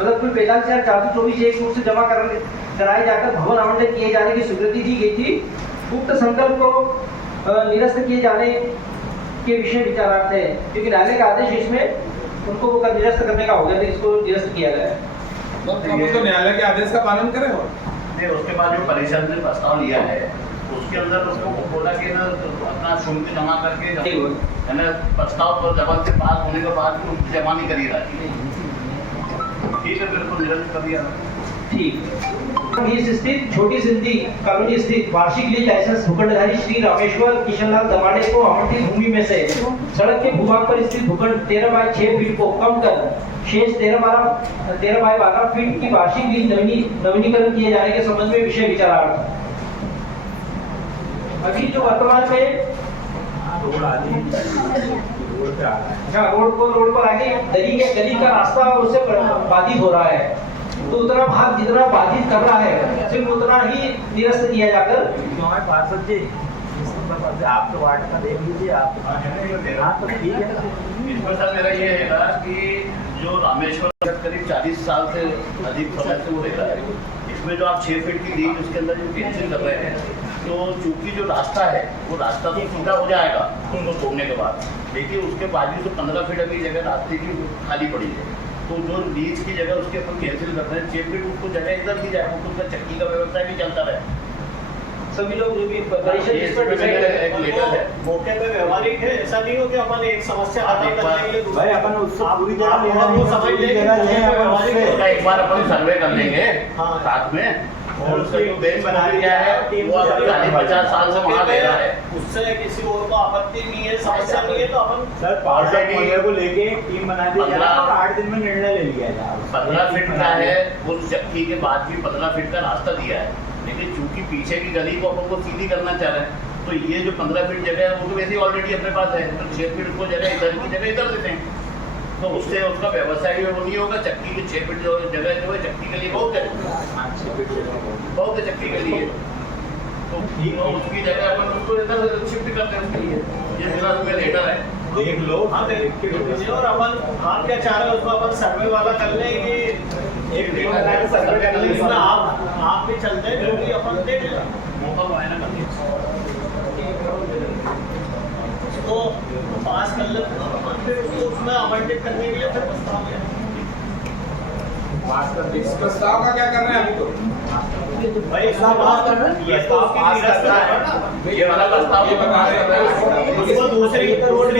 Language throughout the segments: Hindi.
मतलब कुल 45,424 एक रूप से जमा कराए जाकर भवन आवंटित किए जाने की स्वीकृति दी गई थी। उक्त संकल्प को निरस्त किए जाने के विषय विचारार्थ है, क्योंकि न्यायालय का आदेश इसमें उनको वो निरस्त करने का हो गया, इसको निरस्त किया गया है। तो न्यायालय के आदेश का पालन करें। नहीं, उसके बाद जो परिषद ने प्रस्ताव लिया है उसके अंदर उसको बोला कि ना अपना शुल्क जमा करके है ना, प्रस्ताव पर जमा से पास होने के बाद भी जमा नहीं करी जाती। ठीक है, बिल्कुल निरस्त कर दिया। ठीक। स्थित छोटी सिंधी कॉलोनी स्थित वार्षिक लीज लाइसेंस भूखंडधारी श्री रामेश्वर किशनलाल दमाड़े को आवंटित भूमि में से सड़क के भूभाग पर स्थित भूखंड 13 बाई 6 फीट को कम कर शेष 13 बाई 12 फीट की वार्षिक लीज नवीनीकरण किए जाने के संबंध में विषय विचारार्थ। अभी जो वर्तमान में रोड पर आगे गली का रास्ता उससे बाधित हो रहा है, तो उतना भाग जितना बाधित कर रहा है सिर्फ उतना ही निरस्त किया जाकर। हमारे पार्षद जी आप तो वार्ड का देख लीजिए आप। हाँ तो ठीक है। इसमें सर मेरा ये है कि जो रामेश्वर करीब 40 साल से अधिक समय से वो रहता है, इसमें जो आप 6 फीट की लीज उसके अंदर जो कैंसिल कर रहे हैं, तो चूंकि जो रास्ता है वो रास्ता तो सीधा हो जाएगा उनको तोड़ने के बाद, लेकिन उसके बाद भी तो 15 फीट अभी जगह रास्ते की खाली पड़ी है, तो जो लीज की जगह उसके अपन कैंसिल कर रहे हैं 6 फीट उसको जगह इधर दी जाए, उसका चक्की का व्यवसाय भी चलता रहे। सभी लोग जो भी परिषद इस पर एक लेटर है मौके पे व्यवहारिक है, ऐसा नहीं हो कि अपन एक समस्या खत्म करने के लिए भाई अपन उससे पूरी जगह लेना वो समझ लेंगे एक बार अपन सर्वे कर लेंगे साथ में, और उसका जो बेंच बना दिया है वो 40-50 साल से वहाँ रह रहा है, उससे किसी और को आपत्ति नहीं है, समस्या नहीं है, तो अपन सर पार्षद महोदय को लेके टीम बना दी जाए और 8 दिन में निर्णय ले लिया जाए। 15 फीट का है, उस चक्की के बाद भी 15 फीट का रास्ता दिया है, लेकिन चूंकि पीछे की गली को अपन को सीधी करना चाह रहे हैं, तो ये जो 15 फीट जगह है वो तो वैसे ही ऑलरेडी अपने पास है, तो 6 फीट को जगह इधर की जगह इधर देते हैं, तो उससे उसका व्यवसाय भी वो नहीं होगा। चक्की की 6 फीट जो जगह जो है चक्की के लिए बहुत है, बहुत है चक्की के लिए, तो उसकी जगह अपन उसको इधर शिफ्ट करते हैं उसके लिए। ये मेरा उसमें लेटर है, देख लो। हाँ और अपन आप क्या चाह रहे हो उसको अपन सर्वे वाला कर लें कि एक टीम बना के सर्वे कर लें, इसमें आप भी चलते हैं जो भी अपन देख लें मौका मुआयना करके उसको पास कर ले, फिर उसको उसमें आवंटित करने के लिए फिर प्रस्ताव है। इस प्रस्ताव का क्या करना है अभी तो भाई इसका पास कर रहे हैं, ये तो पास करना है, ये वाला प्रस्ताव ये बता रहे हैं उसको दूसरी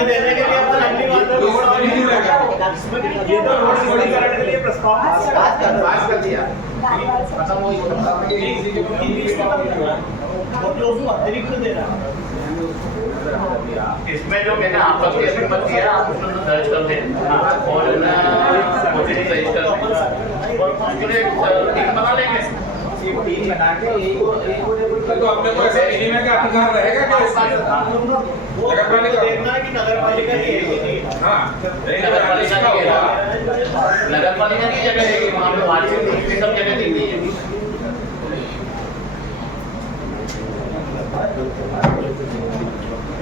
देने के लिए अपन अगली बार ये तो रोड चौड़ीकरण के लिए प्रस्ताव पास कर दिया। खत्म हो उसको अतिरिक्त दे रहा है। इसमें जो मैंने आपका केस नंबर दिया आप उसमें तो दर्ज कर दें और रजिस्टर और उसके लिए टीम बना लेंगे। टीम बना के तो अपने को ऐसे एरिया का अधिकार रहेगा क्या इसमें? वो देखना है कि नगर पालिका की है कि नहीं। हाँ, नगर पालिका की जगह है कि वहाँ पे वार्षिक सब जगह दी गई है।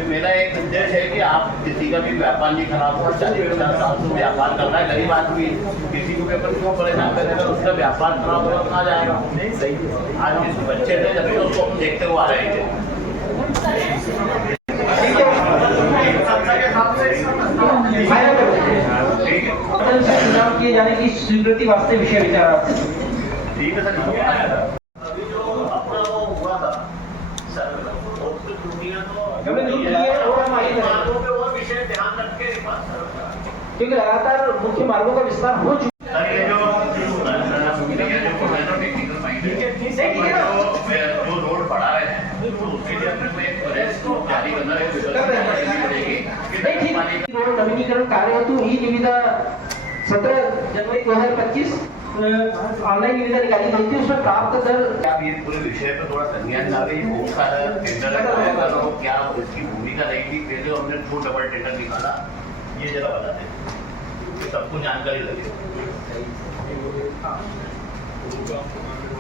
मेरा एक निर्देश है कि आप किसी का भी व्यापार नहीं खराब हो, 40-50 साल से व्यापार कर रहा है, गरीब आदमी किसी को भी अपन क्यों परेशान करेगा, उसका व्यापार खराब होगा कहाँ जाएगा। नहीं सही है। आज जिस बच्चे थे जब से उसको हम देखते हुए आ रहे थे। चुनाव किए जाने की स्वीकृति वास्ते विषय विचार। ठीक है सर। अभी जो अपना वो हुआ था सर, दुनिया तो वो विषय ध्यान रख के क्योंकि लगातार मुख्य मार्गों का विस्तार हो चुका जो रोड बढ़ा रहे हैं तो उसके लिए अपने को एक प्रेस जारी करना है। नवीनीकरण कार्य हेतु ई निविदा 17 जनवरी 2025 ऑनलाइन निविदा निकाली गई थी, उसमें प्राप्त दर। आप ये पूरे विषय पर थोड़ा संज्ञान डालें, बहुत सारा टेंडर लगाया और क्या इसकी भूमिका रहेगी, पहले हमने 2 डबल टेंडर निकाला, ये जरा बताते हैं सबको जानकारी लगे।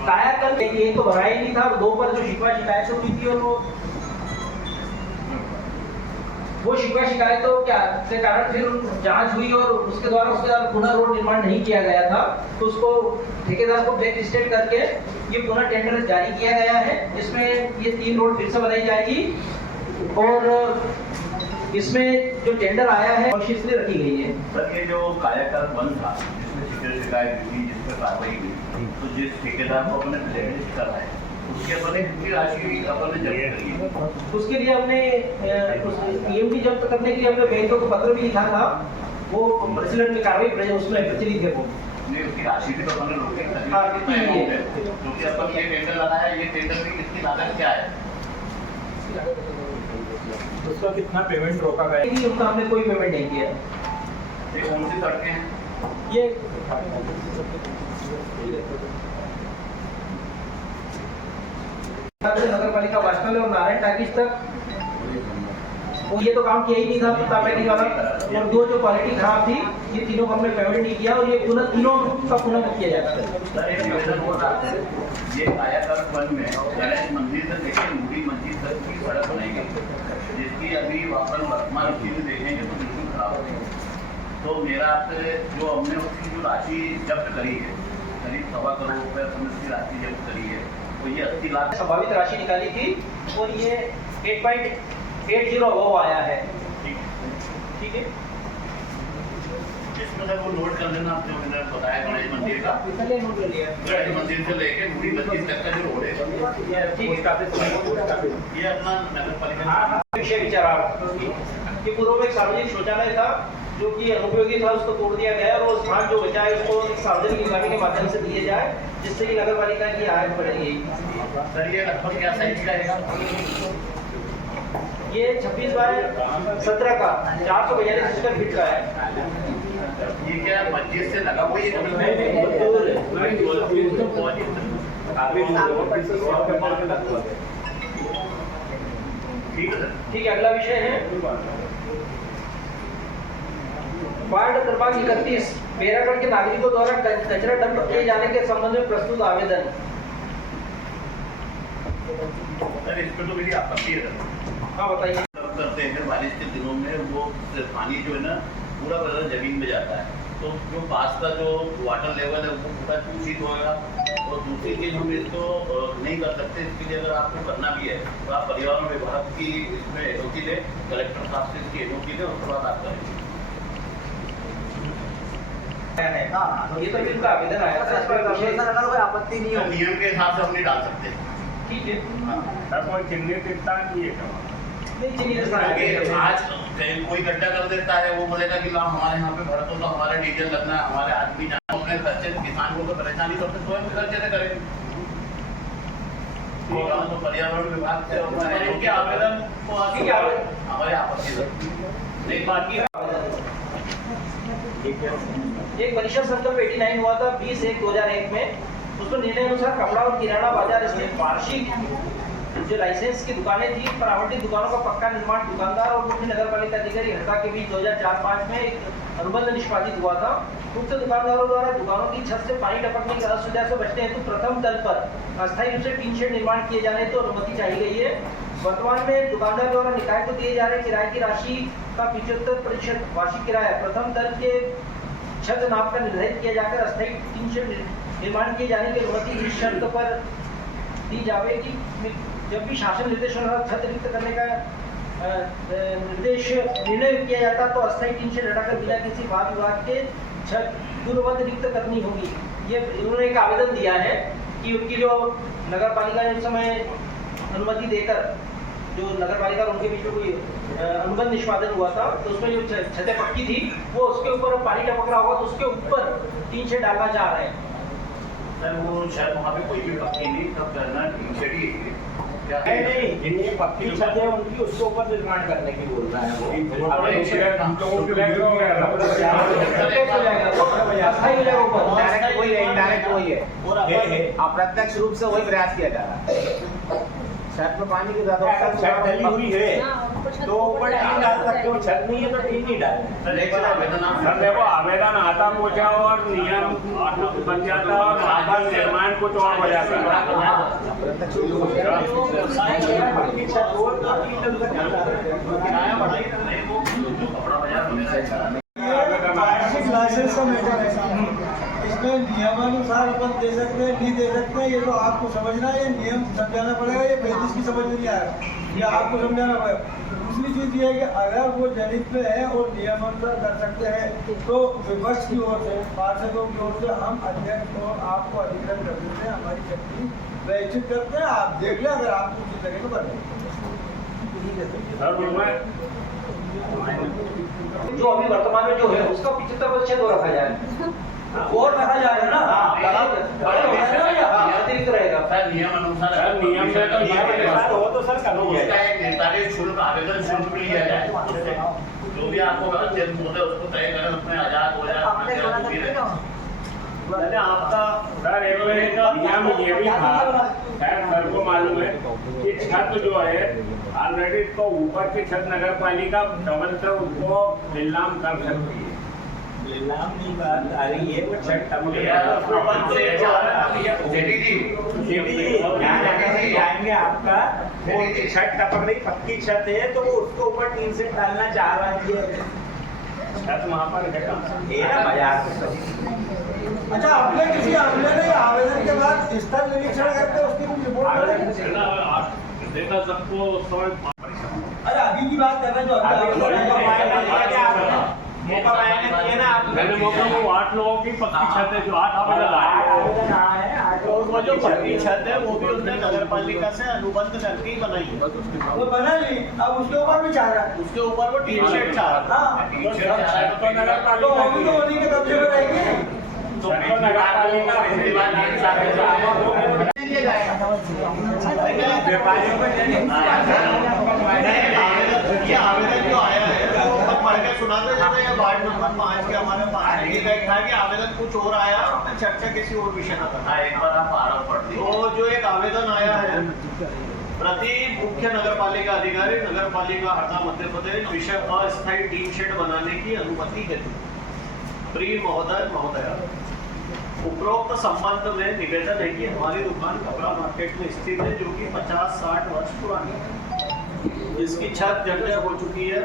कायाकल्प एक तो भरा ही नहीं था, 2 पर जो शिकायत हुई थी और वो शिकायतों के कारण फिर जांच हुई और उसके द्वारा पुनः रोड निर्माण नहीं किया गया था, तो उसको ठेकेदार को ब्लैक लिस्टेड करके ये पुनः टेंडर जारी किया गया है। इसमें ये 3 रोड फिर से बनाई जाएगी और इसमें जो टेंडर आया है और शीर्ष रखी गई है। सर ये जो कायाकल्प बंद था जिसमें शिकायत हुई, जिस पर कार्रवाई हुई, तो जिस ठेकेदार को अपने ब्लैकलिस्ट करा है उसके अपने कितनी राशि अपने जब्त करी है? उसके लिए हमने ईएमडी जब्त करने के लिए हमने बैंकों को पत्र भी लिखा था, वो प्रेसिडेंट में कार्रवाई उसमें प्रचलित है। वो नहीं, उसकी राशि भी तो अपने लोग हाँ, कितनी है? क्योंकि अपन ये टेंडर लगाया है, ये टेंडर की कितनी लागत क्या है? उसका कितना पेमेंट रोका गया? कि उनका हमने कोई पेमेंट नहीं किया। ये कौन सी सड़कें हैं? ये नगर पालिका वास्तव और नारायण टाकिज तक वो ये तो काम किया ही नहीं था प्रताप पैकेज वाला, और 2 जो क्वालिटी खराब थी, ये तीनों को हमने पेमेंट नहीं किया और ये तीनों का पुनः किया जाता है। सर एक निवेदन हो रहा है, ये कायाकल्प वन में गणेश मंदिर से लेकर मूरी मंदिर तक की सड़क बनाई गई, जिसकी अभी अपन वर्तमान स्थिति देखेंगे तो बिल्कुल खराब हो गई। तो मेरा आपसे जो हमने उसकी जो राशि जब्त करी है, करीब 1.25 करोड़ रुपये हमने उसकी राशि जब्त करी है, तो ये 80 लाख संभावित राशि निकाली थी और ये 8.80 वो आया है। ठीक है, इसमें वो नोट कर लेना, आपने मैंने बताया गणेश मंदिर का, पहले नोट कर लिया। गणेश मंदिर से लेके मूरी मंदिर तक का जो रोड है, ठीक है, ये अपना नगर पालिका विषय विचार कि पूर्व में एक सार्वजनिक शौचालय था जो कि अनुपयोगी था, उसको तोड़ दिया गया और वो स्थान जो बचा है उसको एक सार्वजनिक नीलामी के माध्यम से दिए जाए, जिससे कि नगर पालिका की आय बढ़ेगी। सर ये लगभग क्या साइज का रहेगा? ये 26/17 का 442 स्क्वायर फीट का है। ये क्या मस्जिद से लगा हुआ है? ठीक है, अगला विषय है वार्ड क्रमांक 31 बेरागढ़ के नागरिकों द्वारा कचरा डंप किए जाने के संबंध में प्रस्तुत आवेदन। सर इस पर तो मेरी आपत्ति है। हाँ बताइए। करते हैं बारिश के दिनों में वो पानी जो है ना पूरा बदल जमीन में जाता है, तो जो पास का जो वाटर लेवल है वो पूरा दूषित होगा। और दूसरी चीज हम इसको नहीं कर सकते, इसके लिए अगर आपको करना भी है तो आप पर्यावरण विभाग की इसमें एनओसी ले, कलेक्टर साहब से इसकी एनओसी ले, उसके बाद आप करेंगे। ये तो बिल का आवेदन आया था, अगर कोई आपत्ति नहीं तो होगी नियम के हिसाब से हम नहीं डाल सकते। ठीक है। कोई चिन्हित टिकता नहीं है नहीं चाहिए क्योंकि आज कहीं कोई गड्ढा कर देता है, वो बोलेगा कि ला हमारे यहाँ पे भड़को तो हमारा डीजल लगना है, हमारे आदमी जाना, अपने खर्चे किसान को तो परेशानी करते स्वयं खर्चे से करें। तो पर्यावरण विभाग से आवेदन को हमारे आपत्ति नहीं बाकी एक परिषद संकल्प 89 हुआ था 20/1/2001 में, उसमें निर्णय अनुसार कपड़ा और किराना बाजार स्थित वार्षिक जो लाइसेंस की दुकानें थी पर आवंटित दुकानों का पक्का निर्माण दुकानदार और मुख्य नगर पालिका अधिकारी हड़ता के बीच 2004-05 में एक अनुबंध निष्पादित हुआ था। उक्त दुकानदारों द्वारा दुकानों की छत से पानी टपकने की असुविधा से बचने हेतु प्रथम तल पर अस्थायी रूप से टीन शेड निर्माण किए जाने हेतु अनुमति चाहिए गई है। वर्तमान में दुकानदार द्वारा निकाय को दिए जा रहे किराए की राशि का 75% वार्षिक किराया प्रथम तल के छत नाप का निर्धारित किया जाकर अस्थायी टीन शेड निर्माण किए जाने की अनुमति इस शर्त पर दी जावे कि जब भी शासन निर्देश अनुसार छत रिक्त करने का निर्णय किया जाता तो अस्थायी टीन शेड हटाकर बिना किसी वाद विवाद के छत पूर्ववत रिक्त करनी होगी। ये उन्होंने एक आवेदन दिया है कि उनकी जो नगर पालिका ने उस समय अनुमति देकर जो नगर पालिका और उनके बीच में कोई अनुबंध निष्पादन हुआ था, तो उसमें जो छतें पक्की थी वो उसके ऊपर पानी टपक रहा होगा तो उसके ऊपर टीन शेड डालना चाह रहे हैं। सर वो शायद वहाँ पे कोई भी पक्की नहीं, सब करना टीन शेड ही है। नहीं जिनकी पक्की छत है उनकी उसके ऊपर निर्माण करने की बोल रहा है वो। डायरेक्ट वही है, इनडायरेक्ट वही है, और अप्रत्यक्ष रूप से वही प्रयास किया जा रहा है। छत में पानी की ज्यादा छत डली हुई है तो ऊपर टीन डाल सकते हो, छत नहीं है तो टीन नहीं डाल। सर देखो आवेदन आता पूछा और नियम बन जाता और वापस निर्माण कुछ और हो जाता वार्षिक लाइसेंस का मैटर है, इसमें नियमानुसार अपन दे सकते हैं नहीं दे सकते हैं, ये तो आपको समझना है, ये नियम समझाना पड़ेगा, ये बेसिस की समझ नहीं आ रहा, ये आपको समझाना पड़ेगा। दूसरी चीज ये है कि अगर वो जनहित पे है और नियमानुसार कर सकते हैं तो विपक्ष की ओर से, पार्षदों की ओर से हम अध्यक्ष और आपको अधिग्रहण कर देते हैं, हमारी शक्ति वैश्विक करते हैं, आप देख लें, अगर आपको उचित लगे तो कर जो अभी वर्तमान में जो है उसका 75% और रखा जाए और रखा जाएगा ना, अतिरिक्त रहेगा। सर नियम अनुसार सर नियम में तो ये हो तो सर कर उसका एक निर्धारित शुल्क आवेदन शुल्क लिया जाए, उससे जो भी आपको अत्यंत होता है उसको तय करें, उसमें आजाद हो जाए। आपका सर एक नियम ये भी था, शायद सर को मालूम है कि छत जो है ऑलरेडी तो ऊपर की छत नगर पालिका डबल से उसको नीलाम कर सकती है। नीलाम नहीं बात आ रही है, वो छत जाएंगे आपका वो छत टपक रही पक्की छत है तो वो उसके ऊपर टीन से डालना चाह रहा है, छत वहाँ पर है बाजार। अच्छा, आपने किसी आमले ने आवेदन के बाद स्थल निरीक्षण करके उसकी कुछ रिपोर्ट करेंगे देखा सबको अरे अभी की बात कर रहे हैं जो मैंने मौका वो 8 लोगों की पक्की छत है जो 8 आवेदन आए हैं। वो जो पक्की छत है वो भी उसने नगर पालिका से अनुबंध करके ही बनाई है, वो बना ली, अब उसके ऊपर भी चाह रहा है, उसके ऊपर वो टीन शेड चाह रहा है, तो नगर तो पालिका हम तो उन्हीं के कब्जे में रहेंगे। तो नगर ये आवेदन जो आया है वो हम पढ़ के सुनाते जाते हैं, वार्ड नंबर 5 के हमारे पास था कि आवेदन कुछ और आया और चर्चा किसी और विषय में करना। एक बार आप आरोप पढ़ लीजिए। तो जो एक आवेदन आया है प्रति मुख्य नगर पालिका अधिकारी नगर पालिका हरदा मध्य प्रदेश विषय अस्थायी टीन शेड बनाने की अनुमति हेतु प्रिय महोदय महोदया, उपरोक्त संबंध में निवेदन है कि हमारी दुकान कपड़ा मार्केट में स्थित है जो कि 50-60 वर्ष पुरानी है, जिसकी छत जर्जर हो चुकी है,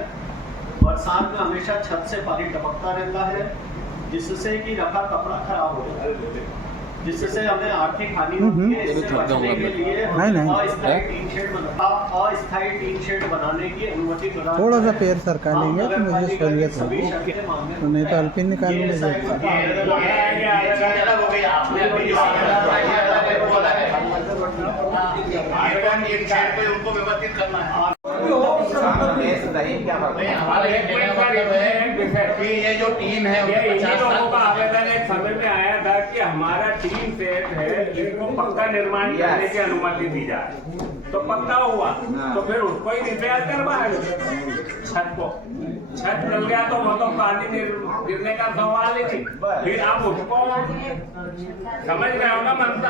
बरसात में हमेशा छत से पानी टपकता रहता है जिससे कि रखा कपड़ा खराब हो जाता है, जिससे हमें आर्थिक हानि होती है। इससे बचने के लिए अस्थायी टीन शेड बनाने की अनुमति प्रदान थोड़ा सा पैर सरका लेंगे तो मुझे सहूलियत होगी, तो नहीं तो अल्पिन निकाल लेंगे। उनको व्यवस्थित करना है। ये जो टीम है लोगों का आवेदन एक समय में आया था कि हमारा टीम सेट है जिनको पक्का निर्माण करने की अनुमति दी जाए, तो पक्का हुआ तो फिर उसको ही रिपेयर करवाए छत को, छत चल गया तो वो तो पानी गिरने का सवाल ही नहीं, फिर आप उसको समझ गए हो ना मनता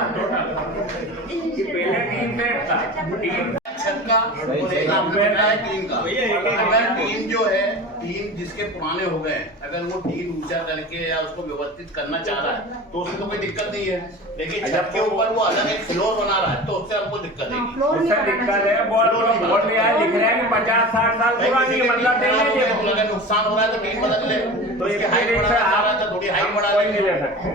कि पहले टीम सेट था, टीम छत का और एक आपका है टीम का। अगर टीम जो है टीम जिसके पुराने हो गए, अगर वो टीम ऊंचा करके या उसको व्यवस्थित करना चाह रहा है तो उसमें तो कोई दिक्कत नहीं है, लेकिन छत के ऊपर वो अलग एक फ्लोर बना रहा है तो उससे हमको दिक्कत है। उससे दिक्कत है, बोल लिया है, लिख रहे हैं कि 50-60 साल पुरानी है, मतलब दे लीजिए। अगर नुकसान हो रहा है तो टीम बदल ले, तो इसकी हाइट बढ़ा रहा है तो थोड़ी हाइट बढ़ा कोई नहीं ले सकते।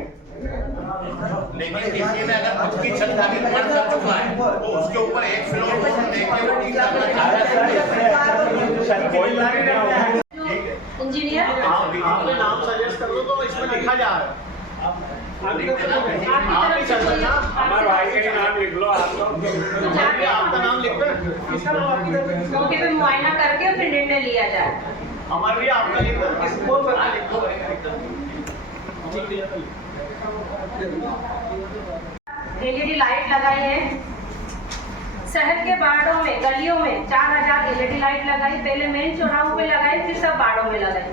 लेकिन किसी ने अगर पक्की छत का निर्माण कर चुका है तो उसके ऊपर एक फ्लोर लेके वो टीम करना चाहता है। इंजीनियर आपने नाम सजेस्ट कर दो तो इसमें लिखा जा रहा है। आप ही चल रहे ना, हमारे भाई का नाम लिख लो आप लोग, आपका नाम लिख दो, किसका नाम आपकी तरफ तो फिर मुआयना करके फिर निर्णय लिया जाए। हमारे भी आपका लिख दो, किसको लिख दो। एलईडी लाइट लगाई है शहर के वार्डों में, गलियों में 4000 एलईडी लाइट लगाई, पहले मेन चौराहों पे लगाई, फिर सब वार्डों में लगाई।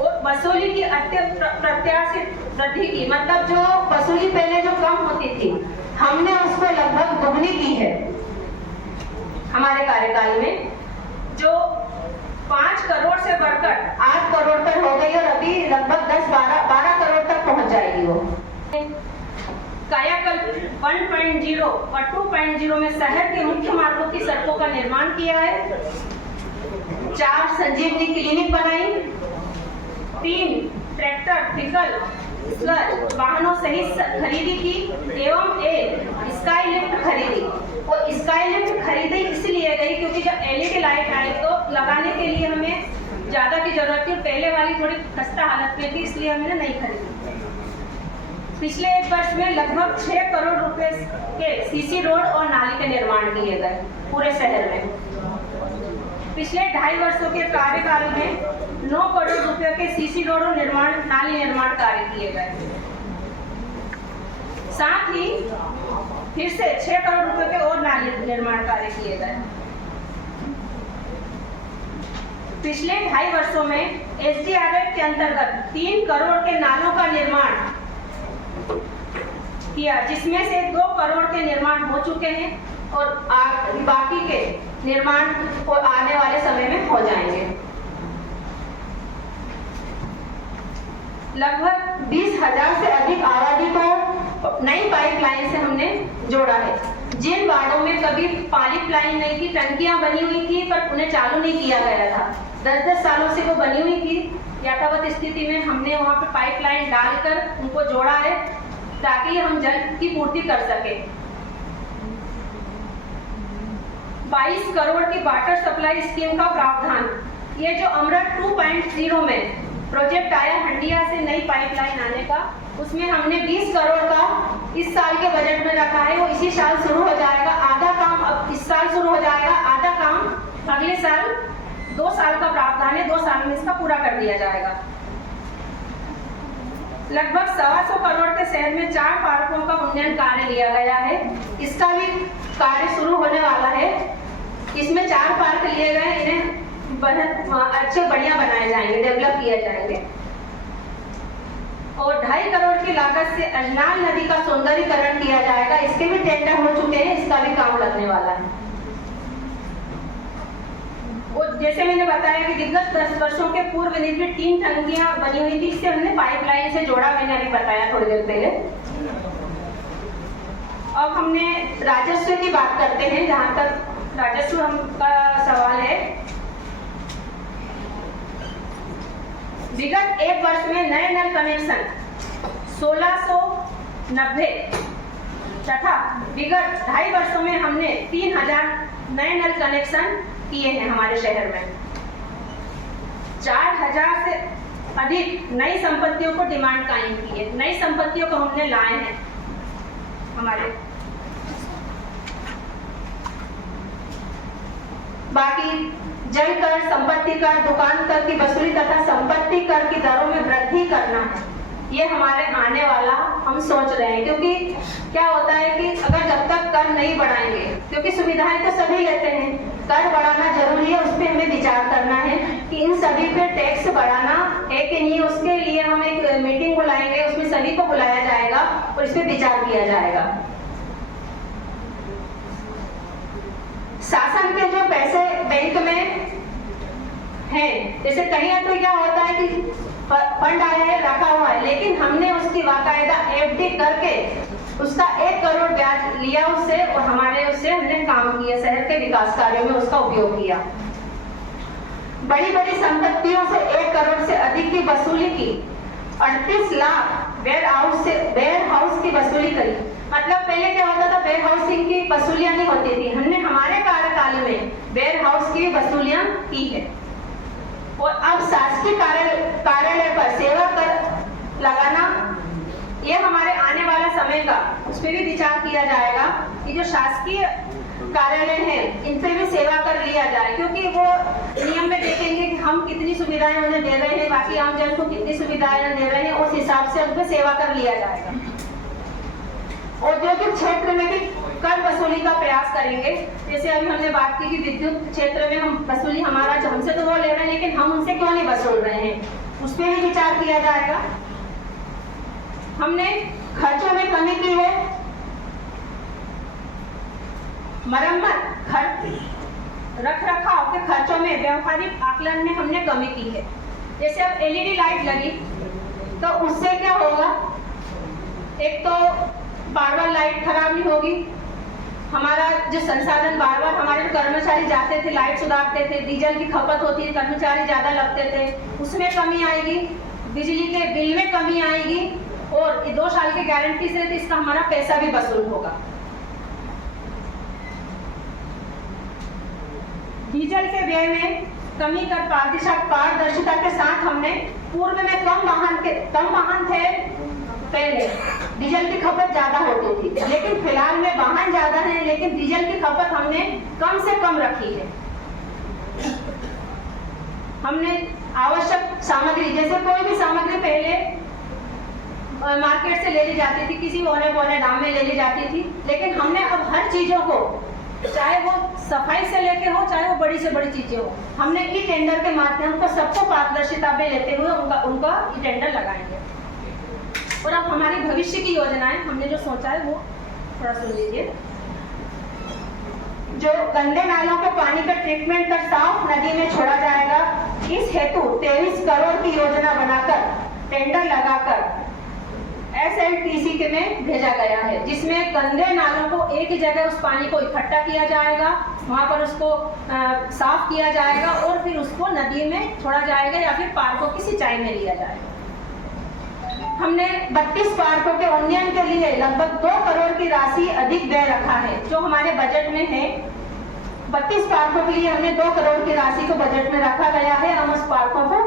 और वसूली की अत्यंत प्रत्याशित वृद्धि की, मतलब जो वसूली पहले जो कम होती थी हमने उसको लगभग दोगुनी की है हमारे कार्यकाल में, जो 5 करोड़ से बढ़कर 8 करोड़ पर हो गई और अभी लगभग 10-12 करोड़ तक पहुंच जाएगी वो। कायाकल्प 1.0 और 2.0 में शहर के मुख्य मार्गों की सड़कों का निर्माण किया है, 4 संजीवनी क्लिनिक बनाई, 3 ट्रैक्टर, पिकल, स्लज वाहनों सहित खरीदी की एवं एक स्काई लिफ्ट खरीदी। और स्काई लिफ्ट खरीदी इसलिए गई क्योंकि जब एलईडी लाइट आई तो लगाने के लिए हमें ज्यादा की जरूरत थी, पहले वाली थोड़ी खस्ता हालत में थी, इसलिए हमने नहीं खरीदी। पिछले 1 वर्ष में लगभग 6 करोड़ रुपए के सीसी रोड और नाली के निर्माण किए गए पूरे शहर में। पिछले 2.5 वर्षों के कार्यकाल में 9 करोड़ रुपए के सीसी रोड और नाली निर्माण कार्य किए गए। साथ ही फिर से 6 करोड़ रुपए के और नाली निर्माण कार्य किए गए। पिछले 2.5 वर्षों में एसडीआरएफ के अंतर्गत 3 करोड़ के नालों का निर्माण किया, जिसमें से 2 करोड़ के निर्माण हो चुके हैं और बाकी के निर्माण आने वाले समय में हो जाएंगे। लगभग 20,000 से अधिक आबादी को नई पाइपलाइन से हमने जोड़ा है। जिन वार्डों में कभी पाइपलाइन नहीं थी, टंकियां बनी हुई थी पर उन्हें चालू नहीं किया गया था, 10-10 सालों से वो बनी हुई थी, यथावत स्थिति में हमने वहां पर पाइपलाइन डालकर उनको जोड़ा है ताकि हम जल की पूर्ति कर सके। 22 करोड़ की वाटर सप्लाई स्कीम का प्रावधान, ये जो अमृत 2.0 में प्रोजेक्ट आया हंडिया से नई पाइपलाइन आने का, उसमें हमने 20 करोड़ का इस साल के बजट में रखा है। वो इसी साल शुरू हो जाएगा, आधा काम अब इस साल शुरू हो जाएगा, आधा काम अगले साल। 2 साल का प्रावधान है, 2 साल में इसका पूरा कर दिया जाएगा। लगभग 125 करोड़ के शहर में 4 पार्कों का उन्नयन कार्य लिया गया है, इसका भी कार्य शुरू होने वाला है। इसमें 4 पार्क लिए गए, इन्हें बहुत अच्छे बढ़िया बनाए जाएंगे, डेवलप किए जाएंगे। और 2.5 करोड़ की लागत से अजनाल नदी का सौंदर्यीकरण किया जाएगा, इसके भी टेंडर हो चुके हैं, इसका भी काम लगने वाला है। और जैसे मैंने बताया कि विगत 10 वर्षों के पूर्व निर्मित 3 टंकियां बनी हुई थी, इससे हमने पाइपलाइन से जोड़ा, मैंने अभी बताया थोड़ी देर पहले। अब हमने राजस्व की बात करते हैं, जहां तक राजस्व का सवाल है। विगत 1 वर्ष में नए नल कनेक्शन 1690 तथा विगत 2.5 वर्षों में हमने 3000 नए नल कनेक्शन किए हैं हमारे शहर में। 4000 से अधिक नई संपत्तियों को डिमांड कायम की है, नई संपत्तियों को हमने लाए हैं हमारे। बाकी जल कर, संपत्ति कर, दुकान कर की वसूली तथा संपत्ति कर की दरों में वृद्धि करना है, ये हमारे आने वाला हम सोच रहे हैं। क्योंकि क्या होता है कि अगर जब तक कर नहीं बढ़ाएंगे, क्योंकि सुविधाएं तो सभी लेते हैं, कर बढ़ाना जरूरी है, उस पर हमें विचार करना है कि इन सभी पे टैक्स बढ़ाना है कि नहीं। उसके लिए हम एक मीटिंग बुलाएंगे, उसमें सभी को बुलाया जाएगा और इस पर विचार किया जाएगा। शासन के जो पैसे बैंक में हैं, जैसे कहीं तो क्या होता है कि फंड आया है, रखा हुआ है, लेकिन हमने उसकी बाकायदा एफडी करके उसका 1 करोड़ ब्याज लिया उससे, और हमारे उससे हमने काम किया, शहर के विकास कार्यों में उसका उपयोग किया। बड़ी बड़ी संपत्तियों से 1 करोड़ से अधिक की वसूली की, 38 लाख वेयर हाउस की वसूली करी। मतलब पहले क्या होता था, वेयर हाउसिंग की वसूलियां नहीं होती थी, हमने हमारे कार्यकाल में वेयर हाउस की वसूलियां की है। और अब शासकीय कार्यालय पर सेवा कर लगाना, ये हमारे आने वाला समय का, उस पर भी विचार किया जाएगा कि जो शासकीय कार्यालय है इन पे भी सेवा कर लिया जाए, क्योंकि वो नियम में देखेंगे कि हम कितनी सुविधाएं उन्हें दे रहे हैं, बाकी आम जन को कितनी सुविधाएं दे रहे हैं, उस हिसाब से उन पे सेवा कर लिया जाएगा। औद्योगिक क्षेत्र में भी कर वसूली का प्रयास करेंगे। जैसे अभी हमने बात की कि विद्युत क्षेत्र में हम वसूली हमारा जो हमसे तो वो ले रहे हैं, लेकिन हम उनसे क्यों नहीं वसूल रहे हैं, उस पर भी विचार किया जाएगा। हमने खर्चों में कमी की है, मरम्मत, रख रखाव के खर्चों में व्यवहारिक आकलन में हमने कमी की है। जैसे अब LED लाइट लगी तो उससे क्या होगा, एक तो बार बार लाइट खराब नहीं होगी, हमारा जो संसाधन बार बार हमारे जो कर्मचारी जाते थे लाइट सुधारते थे, डीजल की खपत होती है, कर्मचारी ज्यादा लगते थे, उसमें कमी आएगी, बिजली के बिल में कमी आएगी और 2 साल की गारंटी से तो इसका हमारा पैसा भी वसूल होगा। डीजल के व्यय में कमी कर पारदर्शिता के साथ हमने पूर्व में कम वाहन थे, पहले डीजल की खपत ज्यादा होती थी, लेकिन फिलहाल में वाहन ज्यादा है लेकिन डीजल की खपत हमने कम से कम रखी है। हमने आवश्यक सामग्री, जैसे कोई भी सामग्री पहले मार्केट से ले ली जाती थी, किसी औने दाम में ले ली जाती थी, लेकिन हमने अब हर चीजों को, चाहे वो सफाई से लेके हो चाहे वो बड़ी से बड़ी चीजें हो, हमने ई टेंडर के माध्यम से सबको पारदर्शिता में लेते हुए उनका ई टेंडर लगाएंगे। और अब हमारी भविष्य की योजनाएं हमने जो सोचा है वो थोड़ा सुन लीजिए। जो गंदे नालों के पानी का ट्रीटमेंट कर साफ नदी में छोड़ा जाएगा, इस हेतु 23 करोड़ की योजना बनाकर टेंडर लगाकर SLTC के में भेजा गया है, जिसमें गंदे नालों को एक ही जगह उस पानी को इकट्ठा किया जाएगा, वहां पर उसको साफ किया जाएगा और फिर उसको नदी में छोड़ा जाएगा या फिर पार्कों की सिंचाई में लिया जाएगा। हमने 32 पार्कों के उन्नयन के लिए लगभग 2 करोड़ की राशि अधिक व्यय रखा है, जो हमारे बजट में है। 32 पार्कों के लिए हमने 2 करोड़ की राशि को बजट में रखा गया है। हम उस पार्कों को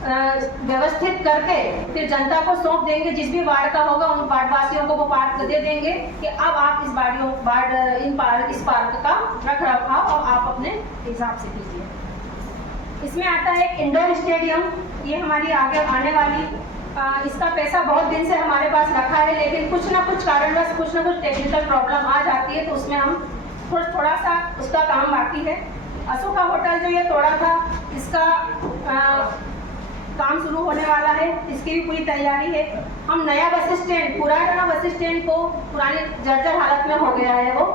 व्यवस्थित करके फिर जनता को सौंप देंगे, जिस भी वार्ड का होगा उन वार्ड वासियों को वो पार्क दे देंगे कि अब आप इस पार्क का रख रखाव और आप अपने हिसाब से कीजिए। इसमें आता है इंडोर स्टेडियम, ये हमारी आगे आने वाली, इसका पैसा बहुत दिन से हमारे पास रखा है, लेकिन कुछ ना कुछ कारणवश कुछ ना कुछ टेक्निकल प्रॉब्लम आ जाती है, तो उसमें हम थोड़ा सा उसका काम बाकी है। अशोका होटल जो ये तोड़ा था, इसका काम शुरू होने वाला है, इसकी भी पूरी तैयारी है। हम नया बस स्टैंड, पुराना बस स्टैंड को पुरानी जर्जर हालत में हो गया है वो,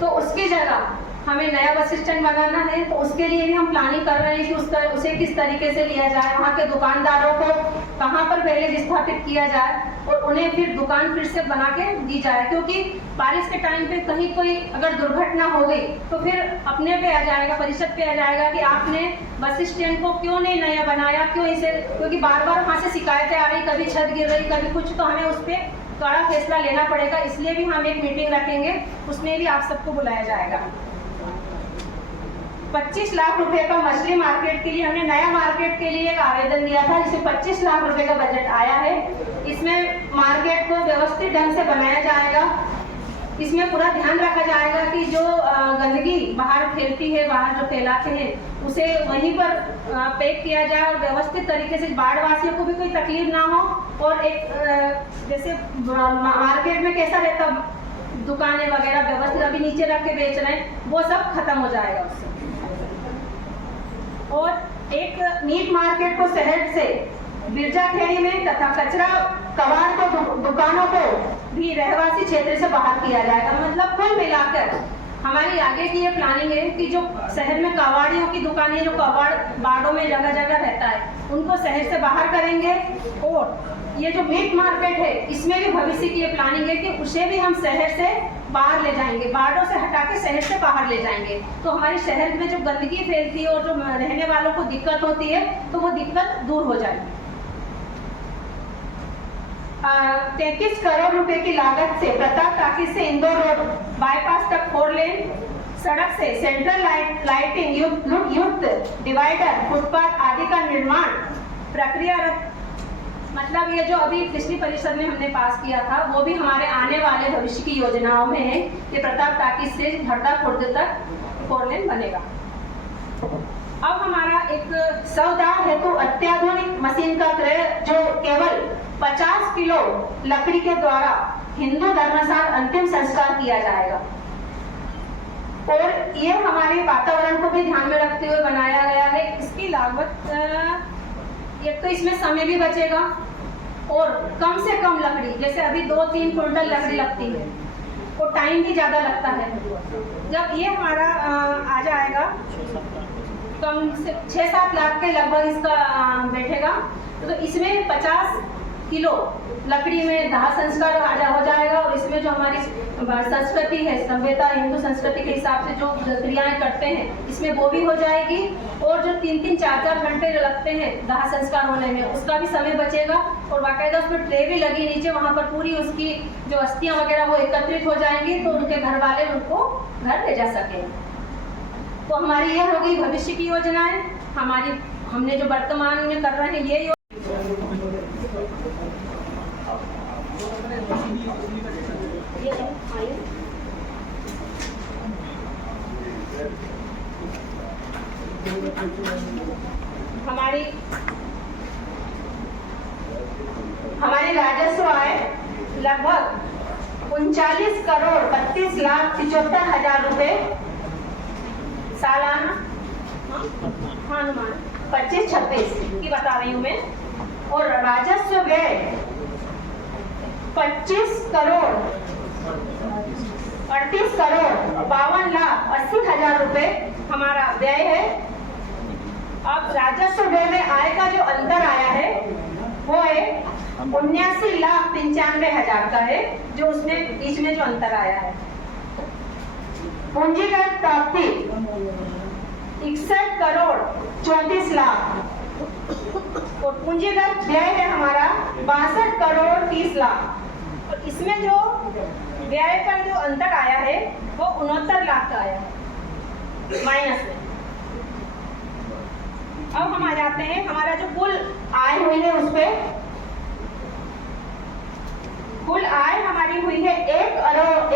तो उसकी जगह हमें नया बस स्टैंड लगाना है, तो उसके लिए भी हम प्लानिंग कर रहे हैं कि उसे किस तरीके से लिया जाए, वहाँ के दुकानदारों को कहाँ पर पहले विस्थापित किया जाए और उन्हें फिर दुकान फिर से बना के दी जाए, क्योंकि बारिश के टाइम पे कहीं कोई अगर दुर्घटना हो गई तो फिर अपने पे आ जाएगा, परिषद पे आ जाएगा कि आपने बस स्टैंड को क्यों नहीं नया बनाया, क्यों इसे, क्योंकि बार बार वहाँ से शिकायतें आ रही, कभी छत गिर रही कभी कुछ, तो हमें उस पर कड़ा फैसला लेना पड़ेगा। इसलिए भी हम एक मीटिंग रखेंगे, उसमें भी आप सबको बुलाया जाएगा। 25 लाख रुपए का मछली मार्केट के लिए हमने नया मार्केट के लिए एक आवेदन दिया था, जिसमें 25 लाख रुपए का बजट आया है। इसमें मार्केट को व्यवस्थित ढंग से बनाया जाएगा, इसमें पूरा ध्यान रखा जाएगा कि जो गंदगी बाहर फैलती है, बाहर जो फैलाते हैं उसे वहीं पर पैक किया जाए और व्यवस्थित तरीके से बाढ़ वासियों को भी कोई तकलीफ ना हो। और एक जैसे मार्केट में कैसा रहता, दुकानें वगैरह व्यवस्थित अभी नीचे रख के बेच रहे हैं, वो सब खत्म हो जाएगा उससे। और एक मीट मार्केट को शहर से बिरजा खेड़ी में तथा कचरा कबाड़ को दुकानों को भी रहवासी क्षेत्र से बाहर किया जाएगा। मतलब कुल मिलाकर हमारी आगे की ये प्लानिंग है कि जो शहर में कबाड़ियों की दुकानें, जो कबाड़ बाड़ों में जगह जगह रहता है, उनको शहर से बाहर करेंगे। और ये जो मीट मार्केट है, इसमें भी भविष्य की ये प्लानिंग है कि उसे भी हम शहर से बाहर ले जाएंगे, बाड़ों से हटा के शहर से बाहर ले जाएंगे। तो हमारे शहर में जो गंदगी फैलती है और जो रहने वालों को दिक्कत होती है, तो वो दिक्कत दूर हो जाएगी। 33 करोड़ रुपए की लागत से प्रताप टाकी से इंदौर रोड बाईपास तक 4 लेन सड़क से सेंट्रल लाइटिंग युक्त डिवाइडर, फुटपाथ आदि का निर्माण प्रक्रियारत। मतलब ये जो अभी पिछली परिषद में हमने पास किया था, वो भी हमारे आने वाले भविष्य की योजनाओं में है कि प्रताप टाकी से हरदा खुर्द तक 4 लेन बनेगा। अब हमारा एक शवदाह हेतु अत्याधुनिक मशीन का क्रय, जो केवल 50 किलो लकड़ी के द्वारा हिंदू धर्मानुसार अंतिम संस्कार किया जाएगा। और ये हमारे वातावरण को भी ध्यान में रखते हुए बनाया गया है। इसकी लागत, एक तो इसमें समय भी बचेगा और कम से कम लकड़ी, जैसे अभी 2-3 कुंटल लकड़ी लगती है, और टाइम भी ज़्यादा लगता है। जब ये हमारा आ जाएगा कम से 6-7 लाख के लगभग इसका बैठेगा, तो इसमें 50 किलो लकड़ी में दाह संस्कार हो जाएगा। और इसमें जो हमारी संस्कृति है, सभ्यता, हिंदू संस्कृति के हिसाब से जो क्रियाएं करते हैं, इसमें वो भी हो जाएगी। और जो 3-3, 4-4 घंटे लगते हैं दाह संस्कार होने में, उसका भी समय बचेगा। और बाकायदा उसमें ट्रे भी लगी नीचे, वहाँ पर पूरी उसकी जो अस्थियां वगैरह वो एकत्रित हो जाएंगी, तो उनके घर वाले उनको घर ले जा सकें। तो हमारी ये होगी भविष्य की योजनाएं। हमने जो वर्तमान में कर रहे हैं ये हमारी राजस्व आय लगभग 39 करोड़ 32 लाख 75 हजार रुपए सालाना, अनुमान 25-26 की बता रही हूँ मैं। और राजस्व व्यय 25 करोड़ 38 करोड़ 52 लाख 80 हजार रुपए हमारा व्यय है। अब राजस्व व्यय में आय का जो अंतर आया है वो है 79 लाख 95 हजार का है, जो उसमें बीच में जो अंतर आया है। पूंजीगत प्राप्ति 61 करोड़ 34 लाख और पूंजीगत व्यय है हमारा 62 करोड़ 30 लाख। और इसमें जो व्यय का जो अंतर आया है वो 69 लाख का आया है माइनस में। अब हम आ जाते हैं हमारा जो कुल आय हुई है उस पे। कुल आय हमारी हुई है 1 अरब